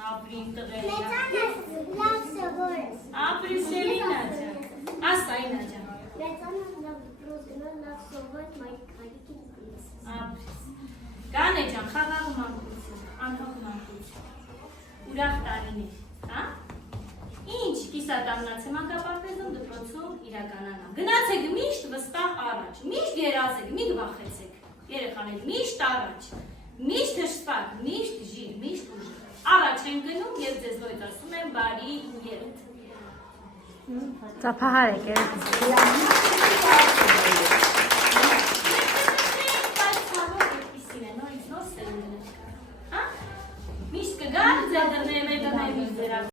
Ապրին տղերիա։ Ապրի Սելինա ջան։ Ասա Ինա ջան։ Կանե ջան, խաղաղ մանկություն, անհոգ մանկություն, ուրախ տարիներ, հա? Ինչ կիսատամնաց է մանկապարտեզում դպրոցում իրականանա։ Գնացեք միշտ վստահ առաջ, միշտ գերազեք, մի գվախեցեք, երեխաներ, միշտ առաջ, միշտ հշտակ, միշտ ժիր, միշտ ուժ։ Առաջ են գնում և ձեզ նույն ասում եմ բարի երդ։ Ծափահար եք Միշտ կգար ձեր դրները մեկը նայմիր ձեր